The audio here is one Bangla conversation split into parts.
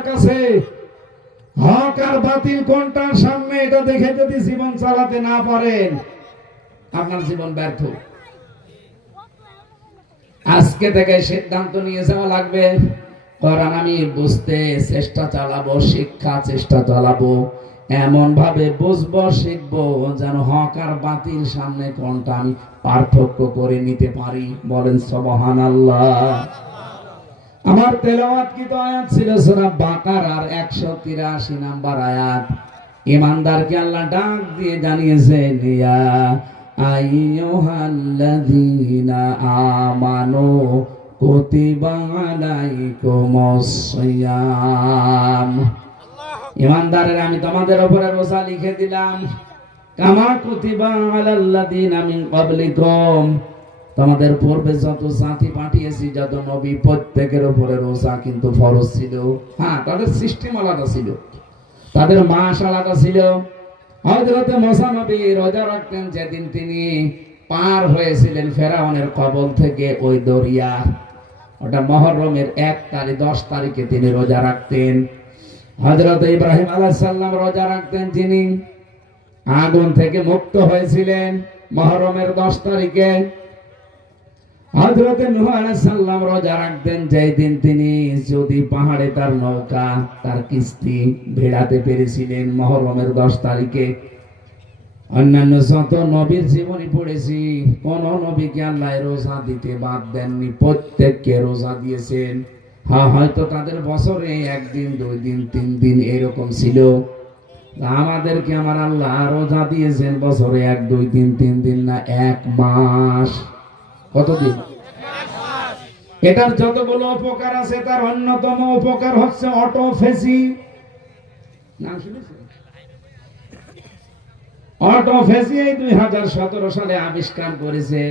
আপনার কাছে। হক আর বাতিল কোনটার সামনে, এটা দেখে যদি জীবন চালাতে না পারেন, আপনার জীবন ব্যর্থ। আজকে থেকে সিদ্ধান্ত নিয়ে যাওয়া লাগবে। কোরআন আমি বুঝতে চেষ্টা চালাবো, শিক্ষা চেষ্টা চালাবো এমন ভাবে বুঝব, শিখব যেন হক আর বাতিল সামনে কোনটা আমি পার্থক্য করে নিতে পারি। বলেন সবহান আল্লাহ আমার তেলাওয়াত কি তো আয়াত ছিল? সূরা বাকারার 183 নাম্বার আয়াত। ইমানদারকে আল্লাহ ডাক দিয়ে জানিয়েছেন ইয়া আইয়ুহাল্লাযীনা আমানু কুতিবা আলাইকুমুস সিয়াম। ইমানদারের, আমি তোমাদের উপরে রোজা লিখে দিলাম। কামা কুতিবা আলাল্লাযীনা মিন ক্বাবলিকুম তোমাদের পূর্বে যত জাতি পাঠিয়েছি, যত নবী, প্রত্যেকের উপরে রোজা কিন্তু ফরজ ছিল। হ্যাঁ তাদের সিস্টেম আলাদা ছিল। তাদের মাস আলাদা ছিল। হযরতে মুসা নবী রোজা রাখতেন, যেদিন তিনি পার হয়েছিলেন ফেরাউনের কবল থেকে ওই দরিয়া। ওটা মহরমের এক তারিখ, দশ তারিখে তিনি রোজা রাখতেন। হযরত ইব্রাহিম আলাইহিস সালাম রোজা রাখতেন, যিনি আগুন থেকে মুক্ত হয়েছিলেন মহরমের দশ তারিখে। হজরতে নূহ আলাইহিস সালাম রোজা রাখতেন যেই দিন তিনি যদি পাহাড়ে তার নৌকা, তার কিস্তি ভেড়াতে পেরেছিলেন মহরমের দশ তারিখে। অন্যান্য যত নবীর জীবনী পড়েছি, কোন নবীকে আল্লাহ রোজা দিতে বাদ দেননি, প্রত্যেককে রোজা দিয়েছেন। হ্যাঁ হয়তো তাদের বছরে একদিন, দুই দিন, তিন দিন এরকম ছিল। আমাদেরকে আমার আল্লাহ রোজা দিয়েছেন বছরে এক, দুই দিন, তিন দিন না, এক মাস। কতদিন? এটার যতগুলো উপকার আছে, তার অন্যতম উপকার হচ্ছে অটোফেসি নাম অটো অটোফেসি দুই হাজার সতেরো সালে আবিষ্কার করেছে।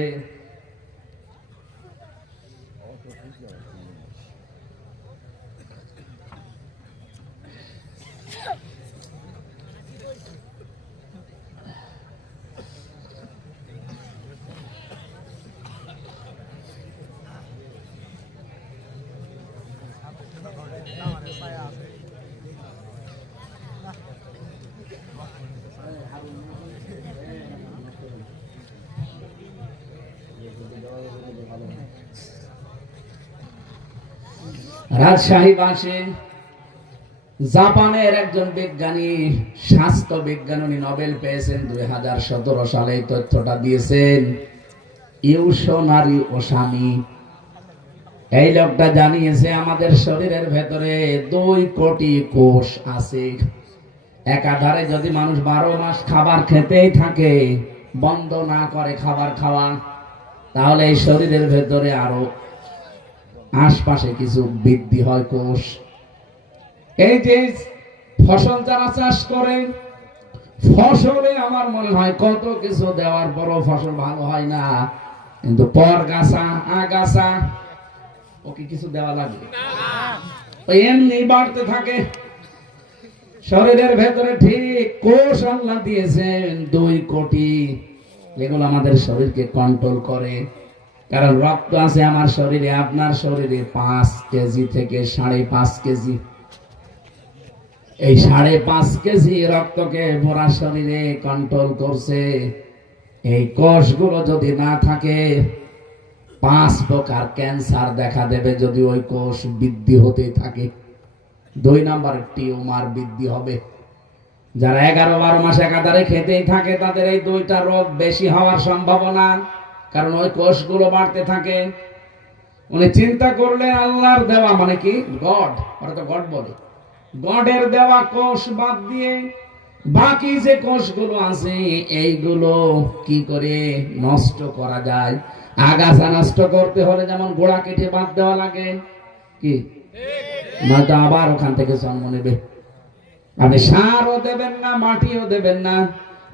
রাজশাহী বাসে জাপানের একজন বিজ্ঞানী, স্বাস্থ্য বিজ্ঞান উনি নোবেল পেয়েছেন দুই হাজার সতেরো সালে। তথ্যটা দিয়েছেন ইউশনারি ওসামি। এই লোকটা জানিয়েছে, আমাদের শরীরের ভেতরে দুই কোটি কোষ আছে। একাধারে যদি মানুষ বারো মাস খাবার খেতেই থাকে, বন্ধ না করে খাবার খাওয়া, তাহলে এই শরীরের ভেতরে আরও আশপাশে কিছু বৃদ্ধি হয় কোষ। এই যে ফসল যারা চাষ করে, ফসলে আমার মনে হয় কত কিছু দেওয়ার পরও ফসল ভালো হয় না। কিন্তু পর গাছা আগাছা, ওকে কিছু দেওয়া লাগে এমনি বাড়তে থাকে। শরীরের ভেতরে ঠিক কোষ আল্লাহ দিয়েছেন, দুই কোটি। এগুলো আমাদের শরীরকে কন্ট্রোল করে। কারণ রক্ত আছে আমার শরীরে, আপনার শরীরে পাঁচ কেজি থেকে সাড়ে পাঁচ কেজি। এই সাড়ে পাঁচ কেজি রক্তকে ভরা শরীরে কন্ট্রোল করছে। এই কোষগুলো যদি না থাকে, পাঁচ প্রকার ক্যান্সার দেখা দেবে যদি ওই কোষ বৃদ্ধি হতে থাকে। দুই নাম্বার, টিউমার বৃদ্ধি হবে। যারা এগারো বারো মাস একাধারে খেতেই থাকে, তাদের এই দুইটা রোগ বেশি হওয়ার সম্ভাবনা। কারণ ওই কোষগুলো বাড়তে থাকে। উনি চিন্তা করলেন, আল্লাহর দেওয়া মানে কি? গড ওরা তো গড বলে। গডের দেওয়া কোষ বাদ দিয়ে বাকি যে কোষগুলো আছে, এইগুলো কি করে নষ্ট করা যায়? আগাছা নষ্ট করতে হলে যেমন গোড়া কেটে বাদ দেওয়া লাগে, কি? নয়তো আবার ওখান থেকে জন্ম নেবে। আপনি সারও দেবেন না, মাটিও দেবেন না।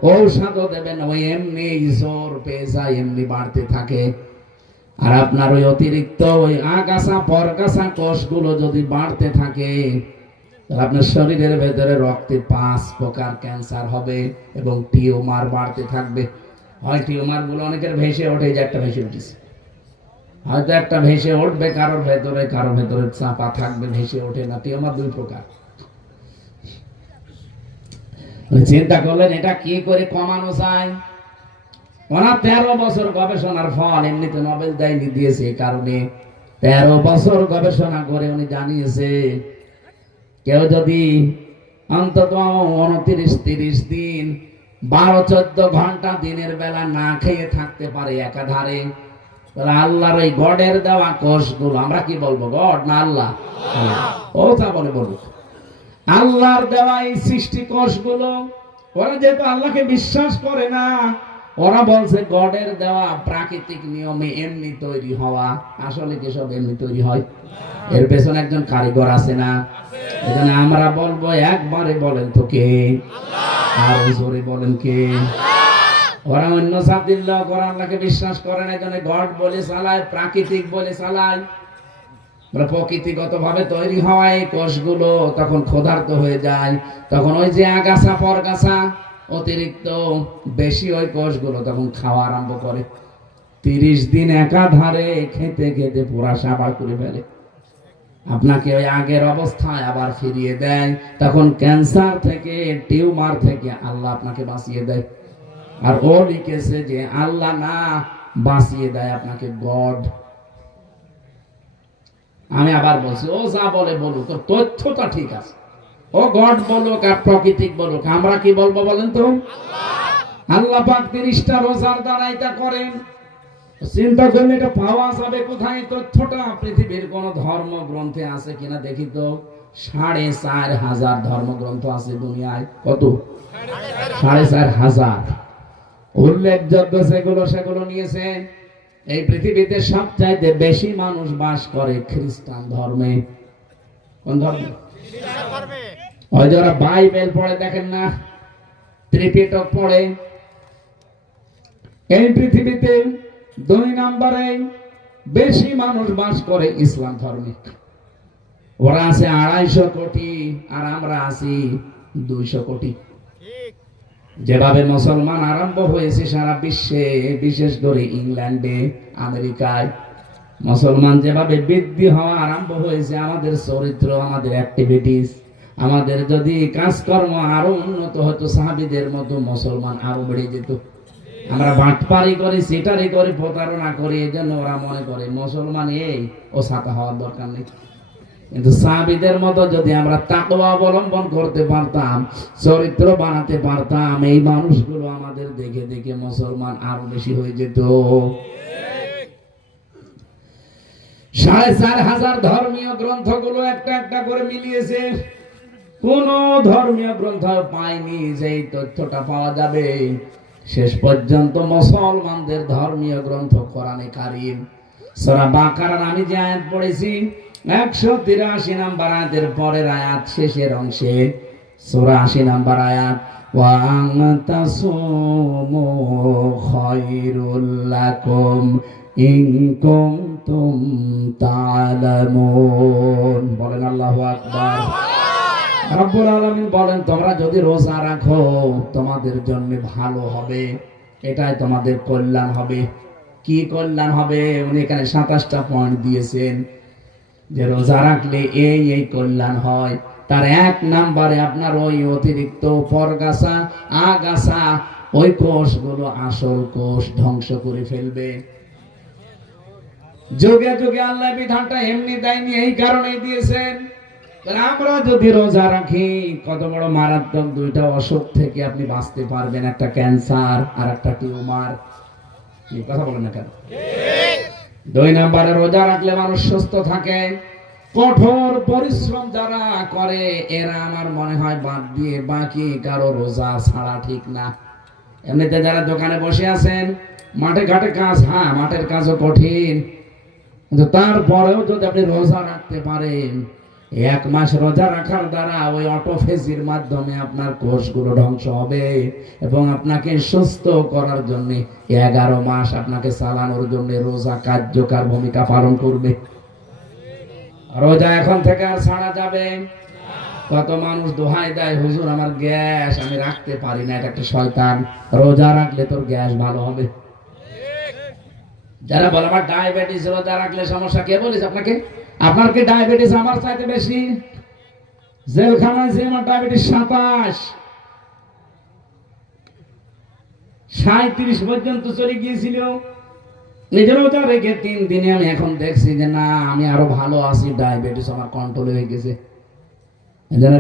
ঔষধও দেবেন ওই এমনি জোর পেশা এমনি বাড়তে থাকে। আর আপনার ওই অতিরিক্ত ওই আগাছা, পরগাছা কোষগুলো যদি বাড়তে থাকে, তাহলে আপনার শরীরের ভেতরে রক্তে পাঁচ প্রকার ক্যান্সার হবে এবং টিউমার বাড়তে থাকবে। হয় টিউমারগুলো অনেকের ভেসে ওঠে যে একটা ভেসে উঠেছে। হয়তো একটা ভেসে উঠবে, কারোর ভেতরে কারোর ভেতরে চাপা থাকবে, ভেসে ওঠে না, টিউমার দুই প্রকার। চিন্তা করলেন, এটা কি করে কমানো যায়? ওনার তেরো বছর গবেষণার ফল এমনিতে নোবেল দেয়নি, দিয়েছে কারণে। তেরো বছর গবেষণা করে উনি জানিয়েছে, কেউ যদি অন্তত উনত্রিশ, তিরিশ দিন, বারো, চোদ্দ ঘণ্টা দিনের বেলা না খেয়ে থাকতে পারে একাধারে আল্লাহর ওই গডের দেওয়া কোষগুলো, আমরা কি বলব গড না আল্লাহ? ও তা বলে বলুক। আল্লাহর দেওয়া এই সৃষ্টি কোষগুলো, ওরা যেহেতু আল্লাহকে বিশ্বাস করে না, ওরা বলছে গডের দেওয়া প্রাকৃতিক নিয়মে এমনি তৈরি হওয়া। আসলে কি সব এমনি তৈরি হয়? এর পেছনে একজন কারিগর আছে না? এখানে আমরা বলব একবারে বলেন তো কে? আর জোরে বলেন কে? ওরা অন্য ওরা আল্লাহকে বিশ্বাস করে না এখানে গড বলে চালায়, প্রাকৃতিক বলে চালায়। মানে প্রকৃতিগত ভাবে তৈরি এই কোষগুলো তখন ক্ষুধার্ত হয়ে যায়। তখন ওই যে আগাছা পরগাছা অতিরিক্ত বেশি ওই কোষগুলো তখন খাওয়া আরম্ভ করে। তিরিশ দিন একাধারে খেতে খেতে পুরা সাবার করে ফেলে। আপনাকে ওই আগের অবস্থায় আবার ফিরিয়ে দেয়। তখন ক্যান্সার থেকে, টিউমার থেকে আল্লাহ আপনাকে বাঁচিয়ে দেয়। আর ও লিখেছে যে, আল্লাহ না বাঁচিয়ে দেয় আপনাকে গড। আমি আবার বলছি, ও যা বলে বলুক তথ্যটা ঠিক আছে। ও গড বলুক আর প্রাকৃতিক বলুক, আমরা কি বলব বলেন তো? আল্লাহ পাক তিরিশটা রোজার দ্বারা এটা করেন। চিন্তা করলে এটা পাওয়া যাবে কোথায়? তথ্যটা পৃথিবীর কোন ধর্ম গ্রন্থে আছে কিনা দেখি তো। সাড়ে চার হাজার ধর্মগ্রন্থ আছে দুনিয়ায়। কত? সাড়ে চার হাজার। উল্লেখযোগ্য সেগুলো সেগুলো নিয়েছে এই পৃথিবীতে সবচাইতে বেশি মানুষ বাস করে খ্রিস্টান ধর্মে। কোন ধর্মে? ওই যে ওরা বাইবেল পড়ে, দেখেন না? ত্রিপিটক পড়ে। এই পৃথিবীতে দুই নম্বরে বেশি মানুষ বাস করে ইসলাম ধর্মে। ওরা আছে আড়াইশো কোটি আর আমরা আছি দুইশো কোটি। যেভাবে মুসলমান আরম্ভ হয়েছে সারা বিশ্বে, বিশেষ করে ইংল্যান্ডে, আমেরিকায়, মুসলমান যেভাবে বৃদ্ধি হওয়া আরম্ভ হয়েছে, আমাদের চরিত্র, আমাদের অ্যাক্টিভিটিস আমাদের যদি কাজকর্ম আরও উন্নত হতো, সাহাবিদের মতো মুসলমান আরও বেড়ে যেত। আমরা বাটপারি করি, সিটারি করি প্রতারণা করি এই জন্য ওরা মনে করে মুসলমান এই ও সাথে হওয়ার দরকার নেই। কিন্তু সাহাবিদের মতো যদি আমরা তাকওয়া অবলম্বন করতে পারতাম, চরিত্র বানাতে পারতাম, এই মানুষগুলো আমাদের দেখে দেখে মুসলমান আরও বেশি হয়ে যেত। সাড়ে চার হাজার ধর্মীয় গ্রন্থগুলো একটা একটা করে মিলিয়েছে। কোন ধর্মীয় গ্রন্থ পায়নি যে তথ্যটা পাওয়া যাবে। শেষ পর্যন্ত মুসলমানদের ধর্মীয় গ্রন্থ কোরআনে কারিম। সূরা বাকারার আমি যে আয়াত পড়েছি একশো তিরাশি নাম্বার আয়াতের পরের আয়াত শেষের অংশে সূরা আশি নাম্বার আয়াত বলেন আল্লাহু আকবার। বলেন, তোমরা যদি রোজা রাখো, তোমাদের জন্য ভালো হবে। এটাই তোমাদের কল্যাণ হবে। কি কল্যাণ হবে? উনি এখানে সাতাশটা পয়েন্ট দিয়েছেন। যে রোজা রাখলে এই এই কল্যাণ হয়। তার এক নাম্বারে আপনার ওই অতিরিক্ত পরগাছা, আগাছা, ওই কোষগুলো আসল কোষ ধ্বংস করে ফেলবে। যুগে যুগে আল্লাহ বিধানটা এমনি দেয়নি, এই কারণে দিয়েছেন। আমরা যদি রোজা রাখি, কত বড় মারাত্মক দুইটা অসুখ থেকে আপনি বাঁচতে পারবেন, একটা ক্যান্সার আর একটা টিউমার। কথা বলেন না কেন? দুই নম্বরে রোজা রাখলে মানুষ সুস্থ থাকে। কঠোর পরিশ্রম যারা করে, এরা আমার মনে হয় বাদ দিয়ে বাকি কারও রোজা ছাড়া ঠিক না। এমনিতে যারা দোকানে বসে আছেন, মাঠে ঘাটে কাজ হ্যাঁ মাঠের কাজও কঠিন। কিন্তু তারপরেও যদি আপনি রোজা রাখতে পারেন এক মাস রোজা রাখার দ্বারা ওই অটোফেসির মাধ্যমে আপনার কোষগুলো ধ্বংস হবে এবং আপনাকে সুস্থ করার জন্য এগারো মাস আপনাকে চালানোর জন্য রোজা কার্যকর ভূমিকা পালন করবে। রোজা এখন থেকে আর ছাড়া যাবে। কত মানুষ দোহাই দেয়, হুজুর, আমার গ্যাস, আমি রাখতে পারি না, এটা একটা শয়তান। রোজা রাখলে তোর গ্যাস ভালো হবে। যারা বলে, আমার ডায়াবেটিস রোজা রাখলে সমস্যা কে বলিস আপনাকে? আপনার কি ডায়াবেটিস আমার চাইতে বেশি? জেলখানায় যে আমার ডায়াবেটিস সাতাশ। সাঁত্রিশ পর্যন্ত চলে গিয়েছিল। নিজের রোজা রেখে তিন দিনে আমি এখন দেখছি যে না, আমি আরও ভালো আছি, ডায়াবেটিস আমার কন্ট্রোল হয়ে গেছে।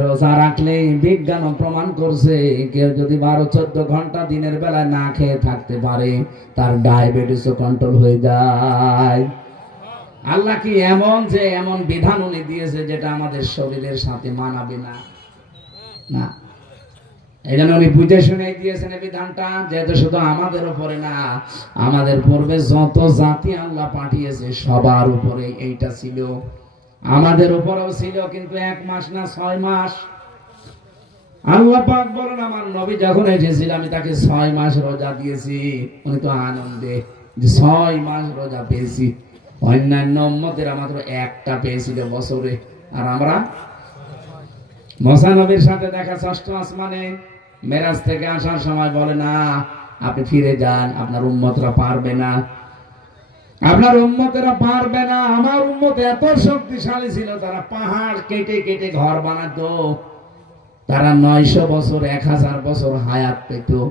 রোজা রাখলে বিজ্ঞান প্রমাণ করছে, কেউ যদি বারো, চোদ্দ ঘণ্টা দিনের বেলায় না খেয়ে থাকতে পারে, তার ডায়াবেটিসও কন্ট্রোল হয়ে যায়। আল্লাহ কি এমন যে এমন বিধান উনি দিয়েছে যেটা আমাদের শরীরের সাথে মানাবে না? না। এই জন্য উনি বুঝে শুনে দিয়েছেন এই বিধানটা, যেহেতু শুধু আমাদের উপরে না, আমাদের পূর্বে যত জাতি আল্লাহ পাঠিয়েছে, সবার উপরে এইটা ছিল। আমাদের উপরেও ছিল, কিন্তু এক মাস না ছয় মাস। আল্লাহ পাক বলেন, আমার নবী যখন এসেছিল, আমি তাকে ছয় মাস রোজা দিয়েছি। উনি তো আনন্দে ছয় মাস রোজা পেয়েছি। অন্যান্য উম্মতেরা মাত্র একটা পেয়েছিল বছরে। আর আমরা? মশানবীর সাথে দেখা ষষ্ঠ আসমানে, মেরাজ থেকে আসার সময় বলে, না, আপনি ফিরে যান, আপনার উম্মতরা পারবে না। আপনার উম্মতেরা পারবে না। আমার উম্মত এত শক্তিশালী ছিল, তারা পাহাড় কেটে কেটে ঘর বানাতো। তারা নয়শো বছর, এক হাজার বছর হায়াত পেত।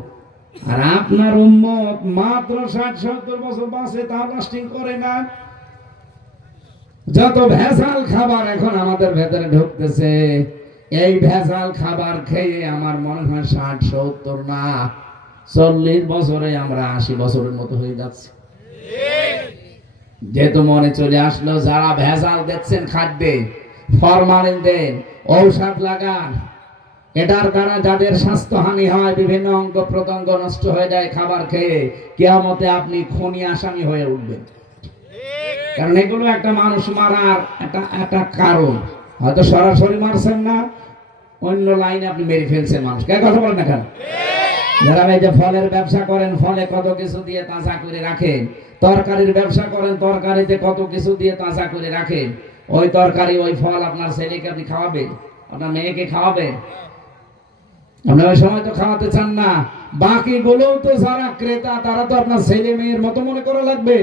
আর আপনার উম্মত মাত্র ষাট সত্তর বছর বাঁচে তা লাস্টিং করে না। যত ভেজাল খাবার এখন আমাদের ভেতরে ঢুকতেছে, এই ভেজাল খাবার খেয়ে আমার মনে হয় ষাট, সত্তর না, চল্লিশ বছরে আমরা আশি বছরের মতো হয়ে যাচ্ছে। যেহেতু মনে চলে আসলো, যারা ভেজাল দিচ্ছেন খাদ্যে, ফরমালিন দেন, ঔষধ লাগান, এটার দ্বারা যাদের স্বাস্থ্যহানি হয়, বিভিন্ন অঙ্গ প্রত্যঙ্গ নষ্ট হয়ে যায় খাবার খেয়ে, কেয়ামতে আপনি খনি আসামি হয়ে উঠবেন। কারণ এগুলো একটা মানুষ মারার একটা একটা কারণ। হয়তো সরাসরি মারছেন না, অন্য লাইনে আপনি মেরে ফেলছেন মানুষ। কে কথা বলেন না কেন? যারা এই যে ফলের ব্যবসা করেন, ফলে কত কিছু দিয়ে তাজা করে রাখেন। তরকারির ব্যবসা করেন, তরকারিতে কত কিছু দিয়ে তাজা করে রাখেন। ওই তরকারি, ওই ফল আপনার ছেলেকে আপনি খাওয়াবেন? আপনার মেয়েকে খাওয়াবেন? আপনি ওই সময় তো খাওয়াতে চান না। বাকি গুলো তো যারা ক্রেতা, তারা তো আপনার ছেলে মেয়ের মতো মনে করা লাগবে।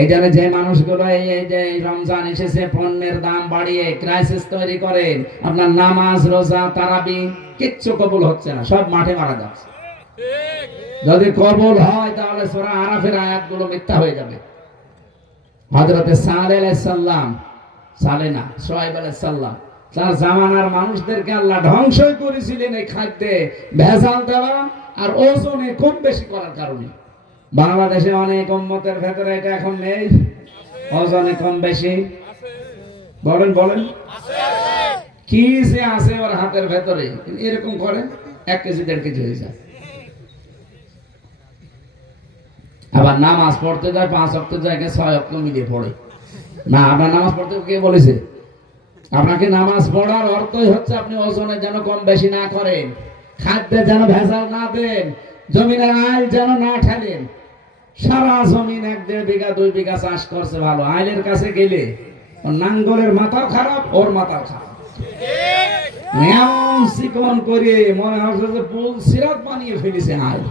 এই জন্য যে মানুষগুলো এই যে রমজান এসেছে, পণ্যের দাম বাড়িয়ে ক্রাইসিস তৈরি করেন আপনার নামাজ, রোজা, তারাবি, কিচ্ছু কবুল হচ্ছে না, সব মাঠে মারা যাচ্ছে। যদি কবুল হয়, তাহলে সোরা আরাফের আয়াতগুলো মিথ্যা হয়ে যাবে। হজরতে সালে সালে না তার জামানার মানুষদেরকে আল্লাহ ধ্বংসই করেছিলেন এই খাদ্যে, ভেজাল দেওয়া আর ওজনে কম বেশি করার কারণে। বাংলাদেশে অনেক উম্মতের ভেতরে এটা এখন নেই। ওজনে কম বেশি। বলেন বলেন। কি যে আছে ওর হাতের ভেতরে, এরকম করে এক কেজি, দেড় কেজি হয়ে যায়। আবার নামাজ পড়তে যায়, পাঁচ অক্ট জায়গায় ছয় অক্ট মিলিয়ে পড়ে। না, আপনার নামাজ পড়তে কে বলেছে? আপনাকে নামাজ পড়ার অর্থই হচ্ছে আপনি ওজনে যেন কম বেশি না করেন, খাদ্যে যেন ভেজাল না দেন জমিনের আইল যেন না ঠেলেন সারা জমিন এক দেড় বিঘা, দুই বিঘা চাষ করছে ভালো। আইলের কাছে গেলে নাঙ্গলের মাথাও খারাপ, ওর মাথাও খারাপ। চিকন করে মনে হচ্ছে যে পুল বানিয়ে আইল।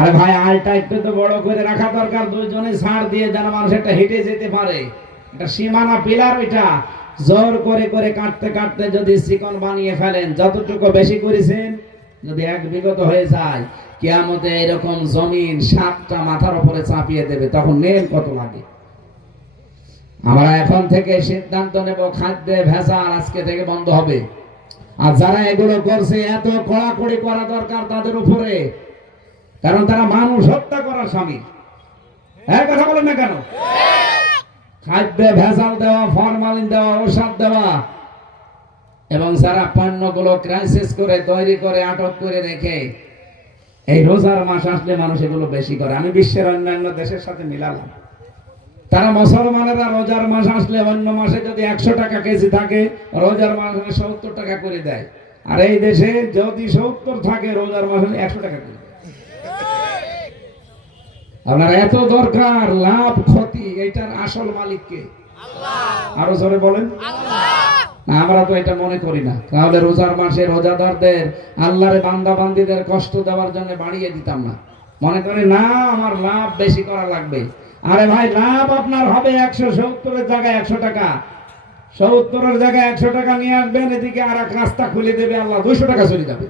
আরে ভাই আলটা একটু তো বড় করে রাখা দরকার। দুইজনে ছাড় দিয়ে যেন মানুষ একটা হেঁটে যেতে পারে। একটা সীমানা পিলার ওইটা জোর করে করে কাটতে কাটতে যদি চিকন বানিয়ে ফেলেন, যতটুকু বেশি করেছেন, যদি এক বিগত হয়ে যায়, কেয়ামতে এরকম জমিন সাতটা মাথার উপরে চাপিয়ে দেবে, তখন নেন কত লাগে? আমরা এখন থেকে সিদ্ধান্ত নেব, খাদ্যে ভেজাল আজকে থেকে বন্ধ হবে। আর যারা এগুলো করছে, এত কড়াকড়ি করা দরকার তাদের উপরে। কারণ তারা মানুষ হত্যা করার স্বামী। হ্যাঁ কথা বলেন না কেন? খাদ্যে ভেজাল দেওয়া, ফরমালিন দেওয়া, ঔষধ দেওয়া। এবং যারা পণ্যগুলো ক্রাইসিস করে, তৈরি করে, আটক করে রেখে, এই রোজার মাস আসলে মানুষ এগুলো বেশি করে। আমি বিশ্বের অন্যান্য দেশের সাথে মিলালাম। তারা মুসলমানেরা রোজার মাস আসলে অন্য মাসে যদি একশো টাকা কেজি থাকে, রোজার মাসে সত্তর টাকা করে দেয়। আর এই দেশে যদি সত্তর থাকে, রোজার মাসে একশো টাকা করে। আপনার এত দরকার লাভ ক্ষতি এটার আসল মালিককে। আরও জোরে বলেন। আমরা তো এটা মনে করি না। তাহলে রোজার মাসে রোজাদারদের আল্লাহরে বান্দা বান্দিদের কষ্ট দেওয়ার জন্য বাড়িয়ে দিতাম না। মনে করি না আমার লাভ বেশি করা লাগবে। আরে ভাই লাভ আপনার হবে একশো সত্তরের জায়গায় একশো টাকা। সত্তরের জায়গায় একশো টাকা নিয়ে আসবেন এদিকে আর এক রাস্তা খুলে দেবে আল্লাহ দুশো টাকা চলে যাবে।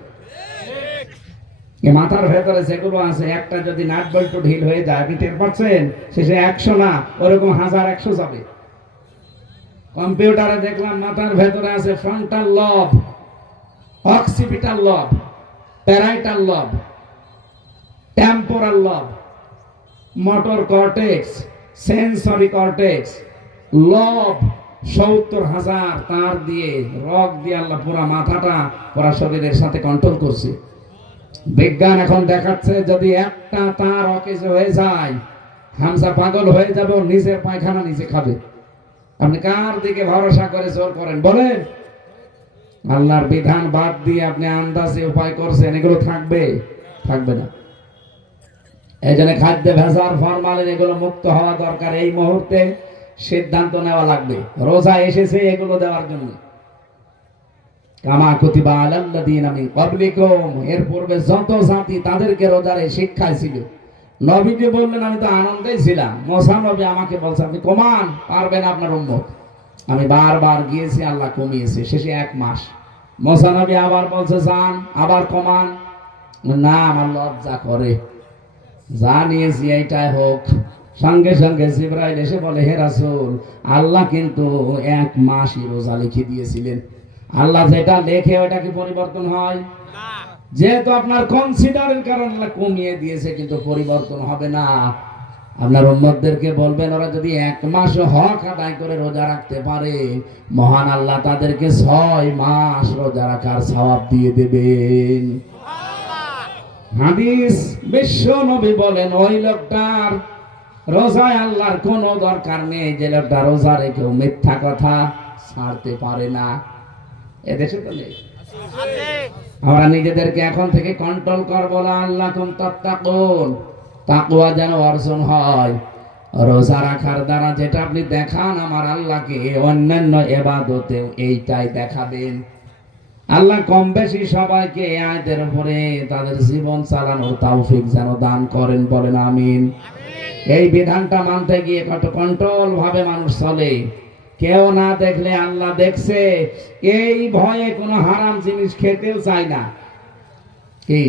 মাথার ভেতরে যেগুলো আছে, একটা যদি নাট বল্টু ঢিল হয়ে যায়, আপনি টের পাচ্ছেন? শেষে একশো না, ওরকম হাজার একশো যাবে। কম্পিউটারে দেখলাম মাথার ভেতরে আছে ফ্রন্টাল লব অক্সিপিটাল লব প্যারাইটাল লব টেম্পোরাল লব মোটর কর্টেক্স সেন্সরি কর্টেক্স লব সত্তর হাজার তার দিয়ে রক দিয়ে আল্লাহ পুরা মাথাটা, পুরা শরীরের সাথে কন্ট্রোল করছে। বিজ্ঞান এখন দেখাচ্ছে যদি একটা তার অকেজ হয়ে যায় হামসা পাগল হয়ে যাবে, নিজের পায়খানা নিজে খাবে। আপনি কার দিকে ভরসা করে জোর করেন? বলেন। আল্লাহর বিধান বাদ দিয়ে আপনি আন্দাজে উপায় করছেন, এগুলো থাকবে? থাকবে না। এই জন্য খাদ্যে ভেজার ফরমালিন, এগুলো মুক্ত হওয়া দরকার। এই মুহূর্তে সিদ্ধান্ত নেওয়া লাগবে। রোজা এসেছে, এগুলো দেওয়ার জন্য। কামা কুতিবা আলাল্লাযীনা মিন ক্বাবলিকুম। এর পূর্বে যত জাতি তাদেরকে রোজারে শিক্ষায় ছিল নবীজি বললেন, আমি তো আনন্দেই ছিলাম। মোসা নবী আমাকে বলছে আপনি কমান, পারবেন আপনার উম্মত। আমি বারবার গিয়েছি, আল্লাহ কমিয়েছে, শেষে এক মাস। মোসা নবী আবার বলছে, যান, আবার কমান। না, আমার লজ্জা করে। যা নিয়েছি এইটাই হোক। সঙ্গে সঙ্গে জিব্রাইল এসে বলে, হে রাসূল, আল্লাহ কিন্তু এক মাসই রোজা লিখে দিয়েছিলেন। আল্লাহ যেটা লেখে ওটা কি পরিবর্তন হয়। যেহেতু আপনার কনসিডারের কারণে কমিয়ে দিয়েছে, কিন্তু পরিবর্তন হবে না। আপনার উম্মতদেরকে বলবেন, ওরা যদি এক মাস হক আদায় করে রোজা রাখতে পারে, মহান আল্লাহ তাদেরকে ছয় মাস রোজা রাখার সওয়াব দিয়ে দেবেন। হাদিস বিশ্ব নবী বলেন, ওই লোকটার রোজায় আল্লাহর কোনো দরকার নেই, যে লোকটা রোজা রেখেও মিথ্যা কথা ছাড়তে পারে না। এদেশে তো নেই আমরা নিজেদেরকে এখন থেকে কন্ট্রোল করব না আল্লাহ তত্তাকুন। তাকুয়া যেন অর্জন হয়। রোজা রাখার দ্বারা যেটা আপনি দেখান আমার আল্লাহকে, অন্যান্য এবাদতেও এইটাই দেখাবেন আল্লাহ কম বেশি সবাইকে এই উপরে তাদের জীবন চালানোর তৌফিক যেন দান করেন, বলেন আমিন। এই বিধানটা মানতে গিয়ে কত কন্ট্রোল ভাবে মানুষ চলে। কেউ না দেখলে আল্লাহ দেখছে। এই ভয়ে কোনো হারাম জিনিস খেতেও চায় না। কি?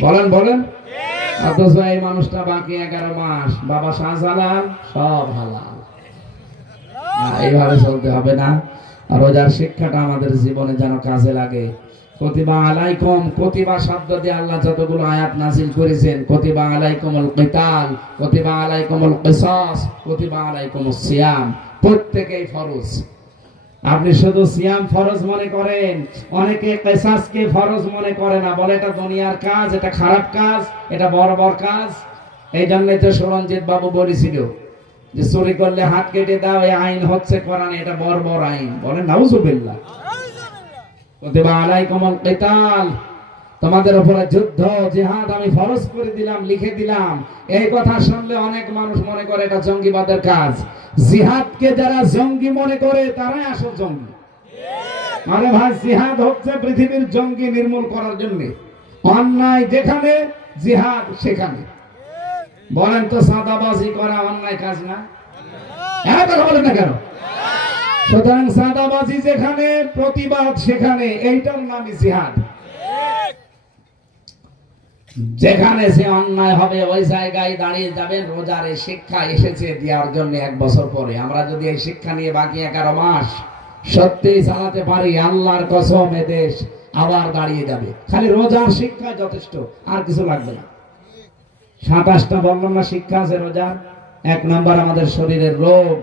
বলেন বলেন। অথচ এই মানুষটা বাকি এগারো মাস। বাবা সব হালাল। এইভাবে চলতে হবে না। রোজার শিক্ষাটা আমাদের জীবনে যেন কাজে লাগে। কতিবা আলাইকুম, কতিবা শব্দ দিয়ে আল্লাহ যতগুলো আয়াত করেছেন, কতিবা আলাইকুমুল কিতাল, কতিবা আলাইকুমুল কিসাস, কতিবা আলাইকুমুস সিয়াম। প্রত্যেকেই ফরজ। আপনি শুধু সিয়াম ফরজ মনে করেন অনেকে কেসাসকে ফরজ মনে করে না বলে এটা দুনিয়ার কাজ এটা খারাপ কাজ এটা বড় বড় কাজ। এই জন্যই তো সুরঞ্জিত বাবু বলেছিল যে চুরি করলে হাত কেটে দাও এই আইন হচ্ছে কোরআনে এটা বড় বড় আইন। বলেন নাউজুবিল্লাহ। কুতিবা আলাইকুমুল কিতাল। তোমাদের উপরে যুদ্ধ, জিহাদ আমি ফরজ করে দিলাম, লিখে দিলাম। এই কথা শুনলে অনেক মানুষ মনে করে এটা জঙ্গিবাদের কাজ। জিহাদকে যারা জঙ্গি মনে করে, তারাই আসল জঙ্গি। আরে ভাই, জিহাদ হচ্ছে পৃথিবীর জঙ্গি নির্মূল করার জন্য। অন্যায় যেখানে, জিহাদ সেখানে। বলেন তো, সাদাবাজি করা অন্যায় কাজ না? হ্যাঁ কথা বলেন না কেন? সুতরাং সাদাবাজি যেখানে, প্রতিবাদ সেখানে, এইটার নামই জিহাদ। যেখানে সে অন্যায় হবে, ওই জায়গায় দাঁড়িয়ে যাবেন, রোজারে শিক্ষা এসেছে দেওয়ার জন্য এক বছর পরে। আমরা যদি এই শিক্ষা নিয়ে বাকি এগারো মাস সত্যি চালাতে পারি, আল্লাহর কসম দেশ আবার দাঁড়িয়ে যাবে। খালি রোজার শিক্ষা যথেষ্ট, আর কিছু লাগবে না। সাতাশটা বললাম না শিক্ষা আছে রোজার। এক নম্বর আমাদের শরীরের রোগ।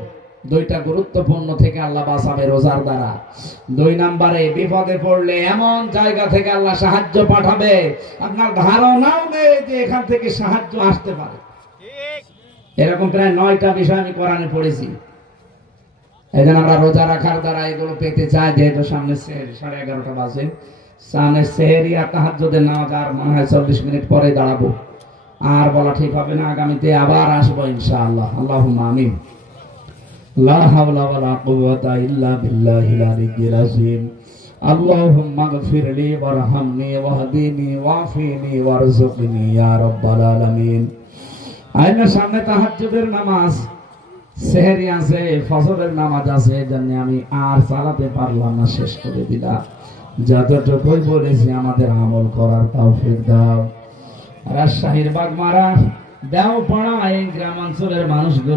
দুইটা গুরুত্বপূর্ণ থেকে আল্লাহ বাঁচাবে রোজার দ্বারা। দুই নাম্বারে বিপদে পড়লে এমন জায়গা থেকে আল্লাহ সাহায্য পাঠাবে। আপনার ধারণাও নেই যে এখান থেকে সাহায্য আসতে পারে। এরকম প্রায় নয়টা বিষয় আমি কোরআনে পড়েছি। এই জন্য আমরা রোজা রাখার দ্বারা এগুলো পেতে চাই যেহেতু সামনে সাড়ে এগারোটা বাজে। সামনে সেহেরি আর তাহাজ্জুদের নামাজ আর মনে হয় চল্লিশ মিনিট পরে দাঁড়াবো। আর বলা ঠিক হবে না আগামীতে আবার আসব ইনশাআল্লাহ। আল্লাহ আমিন। لا حول ولا قوة إلا بالله العلي العظيم اللهم اغفر لي وارحمني واهدني وارزقني يا رب العالمين সামনে তাহাজ্জুদের নামাজ, সেহেরি আছে, ফজরের নামাজ আছে আমি আর চালাতে পারলাম না, শেষ করে দিলাম। যতটুকুই বলেছি আমাদের আমল করার তৌফিক দাও। রাজশাহীর বাগমারা দেওপাড়া এই গ্রামাঞ্চলের মানুষগুলো